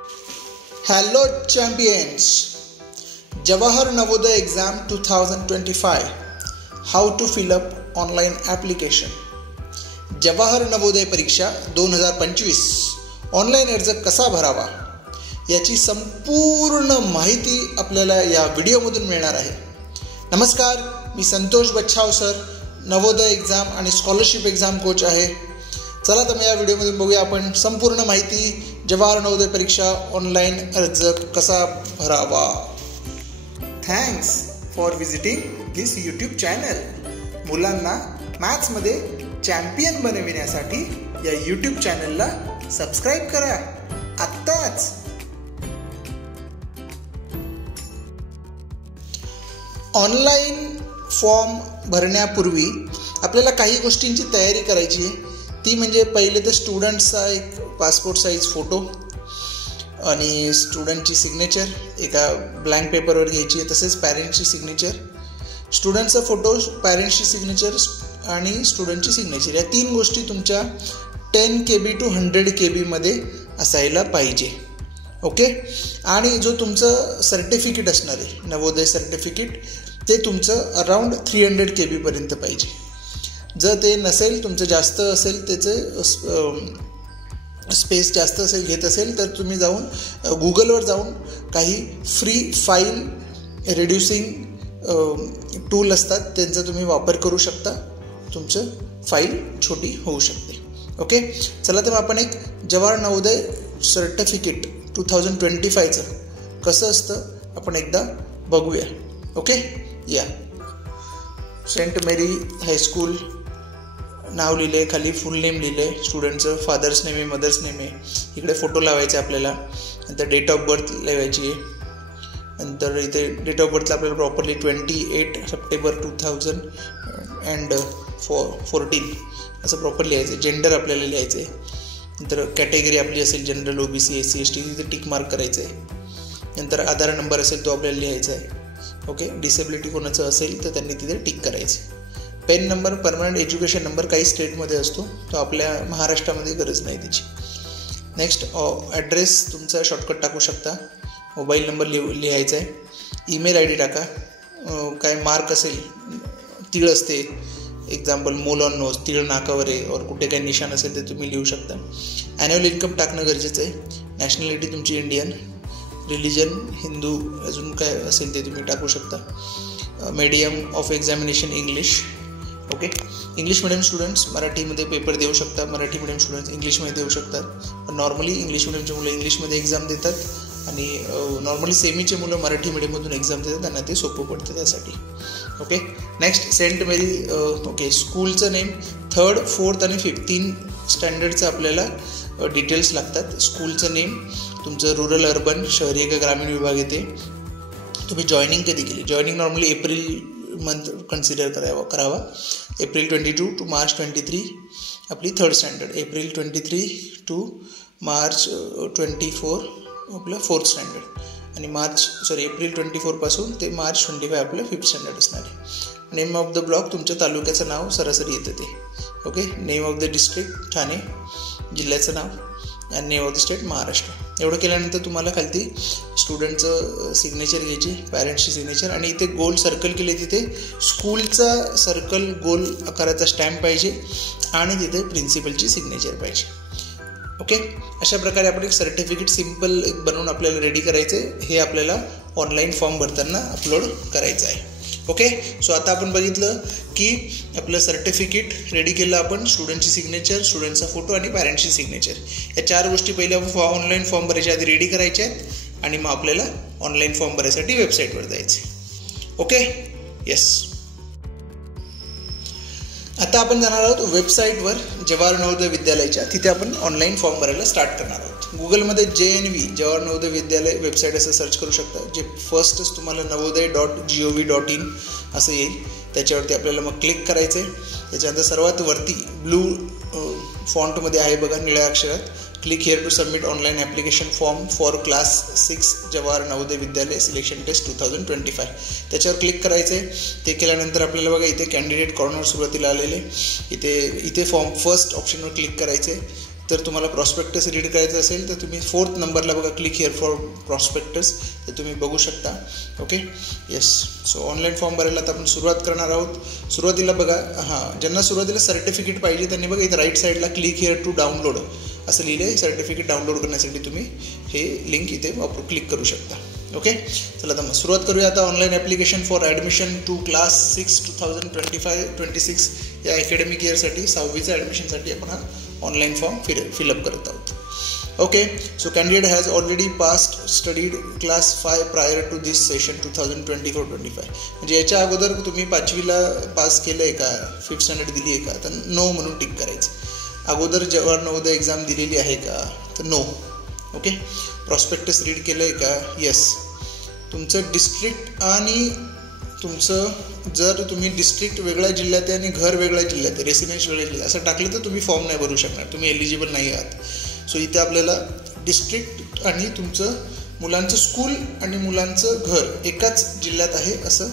Hello champions! Jawahar Navodaya exam 2025. How to fill up online application. Jawahar Navodaya परीक्षा 2025 online अर्ज कसा भरावा याची संपूर्ण माहिती आपल्याला या व्हिडिओमधून मिळणार आहे. नमस्कार, मी संतोष बच्छाव सर, नवोदय एक्झाम आणि स्कॉलरशिप एक्झाम कोच आहे. चला तर या व्हिडिओमधून बघूया आपण संपूर्ण माहिती जवाहर नवोदय परीक्षा ऑनलाईन अर्ज कसा भरावा. Thanks for visiting this YouTube channel. मुलांना मॅथ्समध्ये चॅम्पियन बनविण्यासाठी या यूट्यूब चॅनलला सबस्क्राईब करा आत्ताच. ऑनलाईन फॉर्म भरण्यापूर्वी आपल्याला काही गोष्टींची तयारी करायची आहे. ती म्हणजे पहिले तर स्टुडंटचा एक पासपोर्ट साईज फोटो आणि स्टुडंटची सिग्नेचर एका ब्लँक पेपरवर घ्यायची आहे. तसेच पॅरेंट्सची सिग्नेचर, स्टुडंटचा फोटो, पॅरेंट्सची सिग्नेचर आणि स्टुडंटची सिग्नेचर, या तीन गोष्टी तुमच्या 10 KB to 100 KB मध्ये असायला पाहिजे. ओके. आणि जो तुमचं सर्टिफिकेट असणार आहे नवोदय सर्टिफिकेट, ते तुमचं अराऊंड 300 KB पर्यंत पाहिजे. जर ते नसेल, तुमचं जास्त असेल, त्याचं स्पेस जास्त असेल घेत असेल, तर तुम्ही जाऊन गुगलवर जाऊन काही फ्री फाईल रिड्युसिंग टूल असतात, त्यांचा तुम्ही वापर करू शकता. तुमचं फाईल छोटी होऊ शकते. ओके. चला तर आपण एक जवाहर नवोदय सर्टिफिकेट 2025चं कसं असतं आपण एकदा बघूया. ओके. या सेंट मेरी हायस्कूल नाव लिहिलं आहे, खाली फुल नेम लिहिलं आहे, स्टुडंटचं फादर्स नेम आहे, मदर्स नेम आहे. इकडे फोटो लावायचा आपल्याला, नंतर डेट ऑफ बर्थ लावायची आहे. नंतर इथे डेट ऑफ बर्थला आपल्याला प्रॉपरली 28 सप्टेंबर 2014 असं प्रॉपर लिहायचं आहे. जेंडर आपल्याला लिहायचं आहे. नंतर कॅटेगरी आपली असेल जनरल, OBC, SC, ST, तिथे टिक मार्क करायचं आहे. नंतर आधार नंबर असेल तो आपल्याला लिहायचा आहे. ओके. डिसेबिलिटी कोणाचं असेल तर त्यांनी तिथे टिक करायचं. PAN number, permanent education number काही स्टेटमध्ये असतो, तो आपल्या महाराष्ट्रामध्ये गरज नाही त्याची. नेक्स्ट ॲड्रेस तुमचा शॉर्टकट टाकू शकता. मोबाईल नंबर लिहायचा आहे. ईमेल ID टाका. काय मार्क असेल, तीळ असते, एक्झाम्पल मोल ऑन नोज, तीळ नाकावर आहे, और कुठे काही निशाण असेल ते तुम्ही लिहू शकता. ॲन्युअल इन्कम टाकणं गरजेचं आहे. नॅशनॅलिटी तुमची इंडियन, रिलिजन हिंदू, अजून काय असेल ते तुम्ही टाकू शकता. Medium of examination English. Okay. English medium students मराठीमध्ये पेपर देऊ शकतात, मराठी मिडियम स्टुडंट्स इंग्लिशमध्ये देऊ शकतात. पण नॉर्मली इंग्लिश मिडियमचे मुलं इंग्लिशमध्ये एक्झाम देतात आणि नॉर्मली सेमीचे मुलं मराठी मिडियममधून एक्झाम देतात, त्यांना ते सोपं पडतं त्यासाठी. ओके. नेक्स्ट सेंट मेरी. ओके. स्कूलचं नेम, 3rd, 4th आणि 15th स्टँडर्डचं आपल्याला डिटेल्स लागतात. स्कूलचं नेम, तुमचं रुरल, अर्बन, शहरी का ग्रामीण विभाग येते. तुम्ही जॉईनिंग कधी केली, joining normally April month consider करावा. एप्रिल 22 to March 23 आपली 3rd standard, April 23 to March 24 आपलं 4th स्टँडर्ड, आणि एप्रिल 24 पासून ते March 25 आपलं 5th स्टँडर्ड असणार आहे. नेम ऑफ द ब्लॉक, तुमच्या तालुक्याचं नाव सरासरी येतं ते. Okay. Name of the district Thane, जिल्ह्याचं नाव, आणि name of the state Maharashtra. एवढं केल्यानंतर तुम्हाला खालती स्टुडंटचं सिग्नेचर घ्यायची, पॅरेंट्सची सिग्नेचर, आणि इथे गोल सर्कल केले, तिथे स्कूलचा सर्कल गोल आकाराचा स्टॅम्प पाहिजे आणि तिथे प्रिन्सिपलची सिग्नेचर पाहिजे. ओके. अशा प्रकारे आपण एक सर्टिफिकेट सिम्पल एक बनवून आपल्याला रेडी करायचं आहे. हे आपल्याला ऑनलाईन फॉर्म भरताना अपलोड करायचं आहे. ओके. सो आता आपण बघितलं की आपलं सर्टिफिकेट रेडी केलं आपण, स्टुडंटची सिग्नेचर, स्टुडंटचा फोटो आणि पॅरेंट्सची सिग्नेचर, या 4 गोष्टी पहिल्या ऑनलाईन फॉर्म भरायच्या आधी रेडी करायच्या आहेत, आणि मग आपल्याला ऑनलाईन फॉर्म भरायसाठी वेबसाईटवर जायचे. ओके. येस. आता आपण जाणार आहोत वेबसाईटवर जवाहर नवोदय विद्यालयाच्या. तिथे आपण ऑनलाईन फॉर्म भरायला स्टार्ट करणार आहोत. गुगलमध्ये JNV जवाहर नवोदय विद्यालय वेबसाईट असं सर्च करू शकता. जे फर्स्टच तुम्हाला navodaya.gov.in असं येईल. त्याच्यावरती आपल्याला मग क्लिक करायचं आहे. त्याच्यानंतर सर्वात वरती ब्लू फॉन्टमध्ये आहे बघा, निळ्या अक्षरात, click here to submit online application form for class 6 Jawahar Navodaya Vidyalaya selection taste 2025. त्याच्यावर क्लिक करायचं आहे. ते केल्यानंतर आपल्याला बघा इथे कॅन्डिडेट कॉर्नर सुरुवातीला आलेले, इथे फॉर्म फर्स्ट ऑप्शनवर क्लिक करायचे. तर तुम्हाला प्रॉस्पेक्टस रीड करायचं असेल तर तुम्ही 4th नंबरला बघा, क्लिक हिअर फॉर प्रॉस्पेक्टस, ते तुम्ही बघू शकता. Okay, yes. So online form भरायला आता आपण सुरुवात करणार आहोत. सुरुवातीला बघा, ज्यांना सुरुवातीला सर्टिफिकेट पाहिजे त्यांनी बघा इथं राईट साईडला क्लिक हिअर टू डाउनलोड असं लिहिलं आहे. सर्टिफिकेट डाउनलोड करण्यासाठी तुम्ही हे लिंक इथे क्लिक करू शकता. ओके, चला आता मग सुरुवात करूया. आता online application for admission to class 6 2025-26 या अकॅडमिक इयरसाठी 6वीच्या ॲडमिशनसाठी आपण हा ऑनलाईन फॉर्म फिलअप करत आहोत. Okay, so candidate has already passed studied class 5 prior to this session 2024-25. म्हणजे याच्या अगोदर तुम्ही 5वीला पास केलं आहे का, 5th स्टँडर्ड दिली आहे का, तर नो म्हणून टिक करायचं. अगोदर जवाहर नवोदय एक्झाम दिलेली आहे का, तर नो. ओके, प्रॉस्पेक्टस रीड केलं आहे का, येस. तुमचं डिस्ट्रिक्ट आणि तुमचं जर तुम्ही डिस्ट्रिक्ट वेगळ्या जिल्ह्यात आहे आणि घर वेगळ्या जिल्ह्यात आहे, रेसिडेन्स वेगळ्या जिल्ह्यात असं टाकलं तर तुम्ही फॉर्म नाही भरू शकणार, तुम्ही एलिजिबल नाही आहात. सो इथे आपल्याला डिस्ट्रिक्ट आणि तुमचं मुलांचं स्कूल आणि मुलांचं घर एकाच जिल्ह्यात आहे असं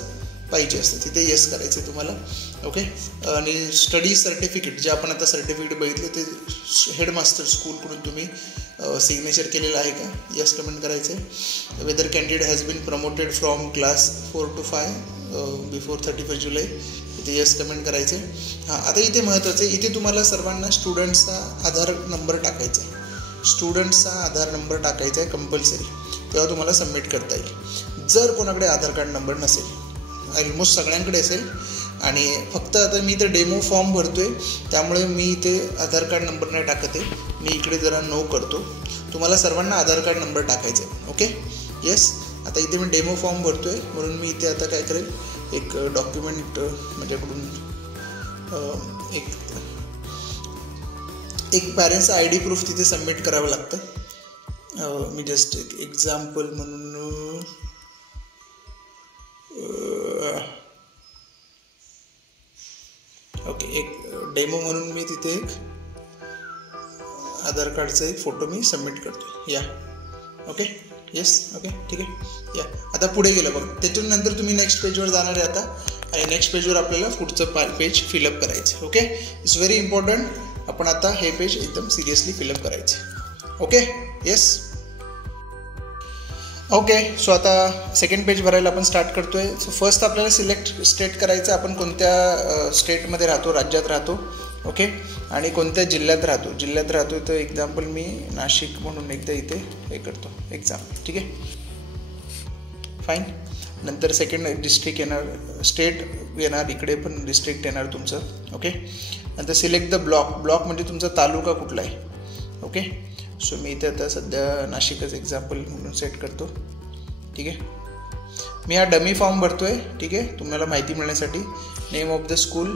पाहिजे असतं, तिथे येस करायचं आहे तुम्हाला. ओके, आणि स्टडी सर्टिफिकेट जे आपण आता सर्टिफिकेट बघितले ते हेडमास्टर स्कूलकडून तुम्ही सिग्नेचर केलेलं आहे का, यस कमेंट करायचं आहे. Whether candidate has been promoted from class 4 to 5 before 31 July, इथे यस कमेंट करायचं आहे. आता इथे महत्त्वाचं आहे, इथे तुम्हाला सर्वांना स्टुडंट्सचा आधार नंबर टाकायचा आहे. स्टुडंट्सचा आधार नंबर टाकायचा आहे कंपल्सरी, तेव्हा तुम्हाला सबमिट करता येईल. जर कोणाकडे आधार कार्ड नंबर नसेल, ऑलमोस्ट सगळ्यांकडे असेल, आणि फक्त आता मी इथे डेमो फॉर्म भरतो आहे त्यामुळे मी इथे आधार कार्ड नंबर नाही टाकत आहे, मी इकडे जरा नो करतो. तुम्हाला सर्वांना आधार कार्ड नंबर टाकायचा आहे. Okay, yes. आता इथे मी डेमो फॉर्म भरतो आहे म्हणून मी इथे आता काय करेल, एक डॉक्युमेंट माझ्याकडून एक पॅरेंट्सचा ID प्रूफ तिथे सबमिट करावं लागतं. मी जस्ट एक एक्झाम्पल म्हणून ओके, एक डेमो म्हणून मी तिथे एक आधार कार्डचा एक फोटो मी सबमिट करतो. या ओके, येस. ओके, ठीक आहे. या आता पुढे गेलं बघ, त्यातून नंतर तुम्ही नेक्स्ट पेजवर जाणार आहे आता, आणि नेक्स्ट पेजवर आपल्याला पुढचं पेज फिलअप करायचं. Okay, it's very important. आपण आता हे पेज एकदम सिरियसली फिलअप करायचे. Okay, yes. ओके, सो आता सेकंड पेज भरायला आपण स्टार्ट करतो आहे. सो फर्स्ट आपल्याला सिलेक्ट स्टेट करायचं, आपण कोणत्या स्टेटमध्ये राहतो, राज्यात राहतो. ओके, आणि कोणत्या जिल्ह्यात राहतो. तर एक्झाम्पल मी नाशिक म्हणून एकदा इथे हे करतो एक्झाम. ठीक आहे, फाईन. नंतर सेकंड डिस्ट्रिक्ट येणार, स्टेट येणार, इकडे पण डिस्ट्रिक्ट येणार तुमचं. ओके, नंतर सिलेक्ट द ब्लॉक म्हणजे तुमचा तालुका कुठला आहे. ओके, सो मी इथे आता सध्या नाशिकच एक्झाम्पल म्हणून सेट करतो. ठीक आहे, मी हा डमी फॉर्म भरतो आहे. ठीक आहे, तुम्हाला माहिती मिळण्यासाठी. नेम ऑफ द स्कूल,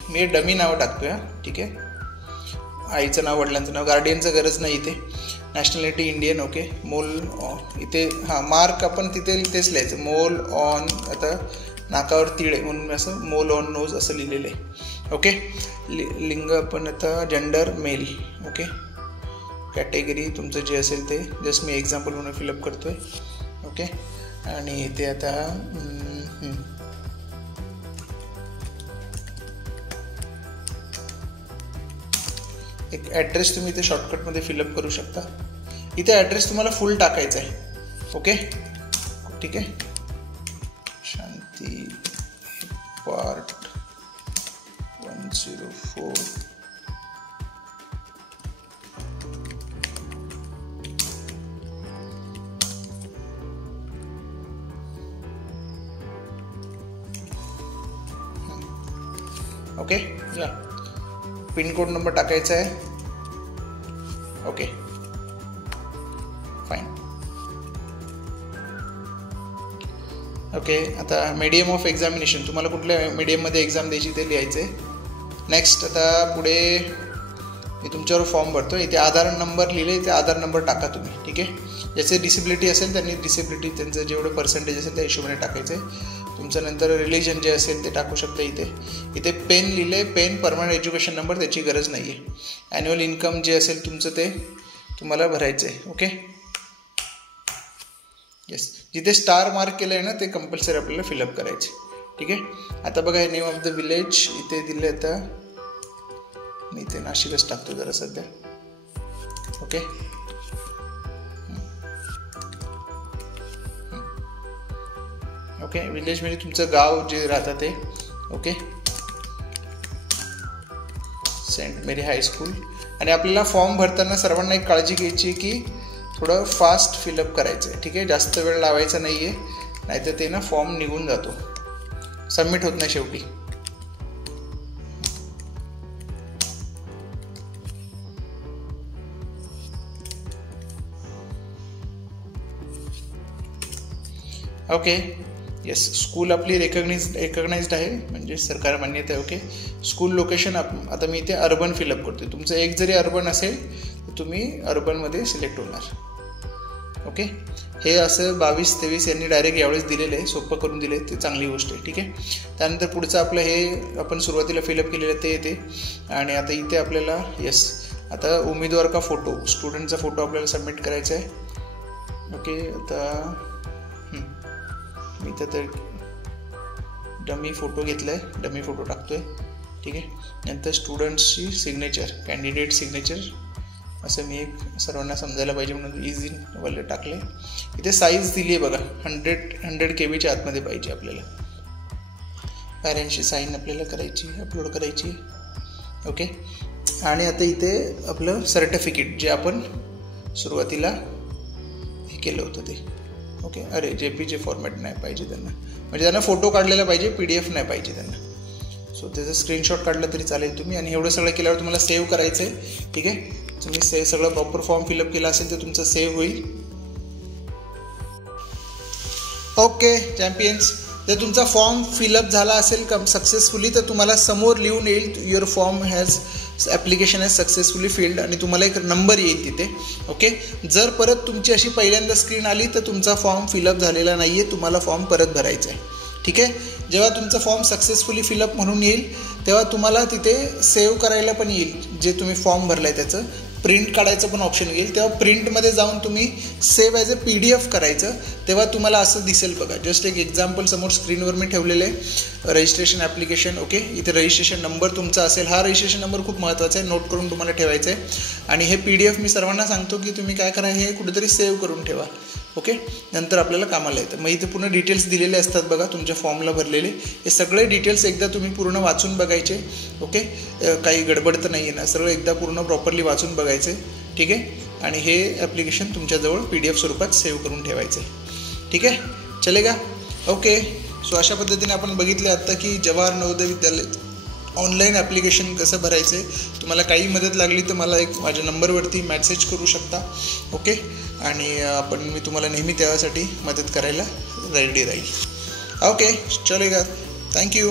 मी डमी नाव टाकतोय. ठीक आहे, आईचं नाव, वडिलांचं नाव, गार्डियनचं गरज नाही इथे. Nationality Indian. ओके, मोल इथे मार्क आपण तिथे तेच लिहायचं, मोल ऑन. आता नाकावर तिळे म्हणून मी असं मोल ऑन नोज असं लिहिलेलं आहे. ओके, लिंग आपण आता जेंडर मेल. ओके, कॅटेगरी तुमचं जे असेल ते जस्ट मी एक्झाम्पल म्हणून फिलअप करतो आहे. ओके, आणि इथे आता एक ॲड्रेस तुम्ही इथे शॉर्टकटमध्ये फिलअप करू शकता. इथे ॲड्रेस तुम्हाला फुल टाकायचा आहे. ओके, ठीक आहे. शांती पार्ट 104 ओके. या पिनकोड नंबर टाकायचा आहे. Okay fine. ओके, आता मीडियम ऑफ एक्झामिनेशन, तुम्हाला कुठल्या मीडियममध्ये एक्झाम द्यायची ते लिहायचं आहे. नेक्स्ट आता पुढे मी तुमच्यावर फॉर्म भरतो. इथे आधार नंबर लिहिले, इथे आधार नंबर टाका तुम्ही. ठीक आहे. ज्याचे डिसेबिलिटी असेल त्यांनी डिसेबिलिटी, त्यांचं जेवढं पर्सेंटेज असेल त्या हिशोबाने टाकायचं आहे. तुमचं नंतर रिलिजन जे असेल ते टाकू शकता. इथे पेन लिहिले, पेन परमनंट एज्युकेशन नंबर, त्याची गरज नाही आहे. ॲन्युअल इन्कम जे असेल तुमचं ते तुम्हाला भरायचं आहे. ओके. येस, जिथे स्टार मार्क केलं आहे ना ते कंपल्सरी आपल्याला फिलअप करायचे. ठीक आहे. आता बघा हे नेम ऑफ द विलेज इथे दिले. आता मी इथे नाशिकच टाकतो जरा सध्या. ओके. ओके, विलेज म्हणजे तुमचं गाव जे राहतं ते. ओके. सेंट मेरी हायस्कूल. आणि आपल्याला फॉर्म भरताना सर्वांना एक काळजी घ्यायची की थोडं फास्ट फिलअप करायचं आहे. ठीक आहे. जास्त वेळ लावायचा नाही आहे, नाहीतर ते ना फॉर्म निघून जातो, सबमिट होत नाही शेवटी. ओके. येस, स्कूल आपली रेकग्नाइज्ड आहे, म्हणजे सरकार मान्यता आहे. ओके. स्कूल लोकेशन आता मी इथे अर्बन फिलअप करतो. तुमचं एक जरी अर्बन असेल तर तुम्ही अर्बनमध्ये सिलेक्ट होणार. ओके. हे असं 22-23 यांनी डायरेक्ट यावेळेस दिलेलं आहे, सोपं करून दिले, ते चांगली गोष्ट आहे. ठीक आहे. त्यानंतर पुढचं आपलं हे आपण सुरुवातीला फिलअप केलेलं ते येते. आणि आता इथे आपल्याला येस, आता उमेदवार का फोटो, स्टुडंटचा फोटो आपल्याला सबमिट करायचा आहे. ओके. आता मी तर डमी फोटो घेतला आहे, डमी फोटो टाकतो आहे. ठीक आहे. नंतर स्टुडंट्सची सिग्नेचर, कॅन्डिडेट सिग्नेचर, असं मी एक सर्वांना समजायला पाहिजे म्हणून इझी वाले टाकले. इथे साईज दिली आहे बघा, 100 KB आतमध्ये पाहिजे आपल्याला. पॅरेंटची साईन आपल्याला करायची, अपलोड करायची. ओके. आणि आता इथे आपलं सर्टिफिकेट जे आपण सुरुवातीला हे केलं होतं ते. ओके. अरे JPG फॉर्मॅट नाही पाहिजे त्यांना, म्हणजे त्यांना फोटो काढलेला पाहिजे, PDF नाही पाहिजे त्यांना. सो त्याचं स्क्रीनशॉट काढलं तरी चालेल तुम्ही. आणि एवढं सगळं केल्यावर तुम्हाला सेव्ह करायचं आहे. ठीक आहे. तुम्ही सगळं प्रॉपर फॉर्म फिलअप केला असेल तर तुमचं सेव्ह होईल. ओके चॅम्पियन्स, जर तुमचा फॉर्म फिलअप झाला असेल सक्सेसफुली तर तुम्हाला समोर लिहून येईल your form has application has successfully field, आणि तुम्हाला एक नंबर येईल तिथे. ओके. जर परत तुमची अशी पहिल्यांदा स्क्रीन आली तर तुमचा फॉर्म फिलअप झालेला नाही आहे, तुम्हाला फॉर्म परत भरायचा आहे. ठीक आहे. जेव्हा तुमचा फॉर्म सक्सेसफुली फिलअप म्हणून येईल तेव्हा तुम्हाला तिथे सेव्ह करायला पण येईल, जे तुम्ही फॉर्म भरला आहे त्याचं प्रिंट काढायचं पण ऑप्शन येईल. तेव्हा प्रिंटमध्ये जाऊन तुम्ही सेव्ह ॲज अ PDF करायचं, तेव्हा तुम्हाला असं दिसेल बघा. जस्ट एक एक्झाम्पल समोर स्क्रीनवर मी ठेवलेलं आहे, रजिस्ट्रेशन ॲप्लिकेशन. ओके. इथे रजिस्ट्रेशन नंबर तुमचा असेल, हा रजिस्ट्रेशन नंबर खूप महत्त्वाचा आहे, नोट करून तुम्हाला ठेवायचं आहे. आणि हे PDF मी सर्वांना सांगतो की तुम्ही काय करा, हे कुठेतरी सेव्ह करून ठेवा. ओके. नंतर आपल्याला कामाला येतं. मग इथे पूर्ण डिटेल्स दिलेले असतात बघा तुमच्या फॉर्मला भरलेले. हे सगळे डिटेल्स एकदा तुम्ही पूर्ण वाचून बघायचे. ओके. काही गडबड तर नाही आहे ना, सगळं एकदा पूर्ण प्रॉपरली वाचून बघायचे. ठीक आहे. आणि हे ॲप्लिकेशन तुमच्याजवळ PDF स्वरूपात सेव्ह करून ठेवायचं आहे. ठीक आहे. चलेगा. ओके. सो अशा पद्धतीने आपण बघितलं आत्ता की जवाहर नवोदय विद्यालय ऑनलाईन ॲप्लिकेशन कसं भरायचं आहे. तुम्हाला काही मदत लागली तर मला एक माझ्या नंबरवरती मॅसेज करू शकता. ओके. आणि मी तुम्हाला नेहमी त्यासाठी मदत करायला रेडी राहील. ओके. चलेगा. थँक्यू.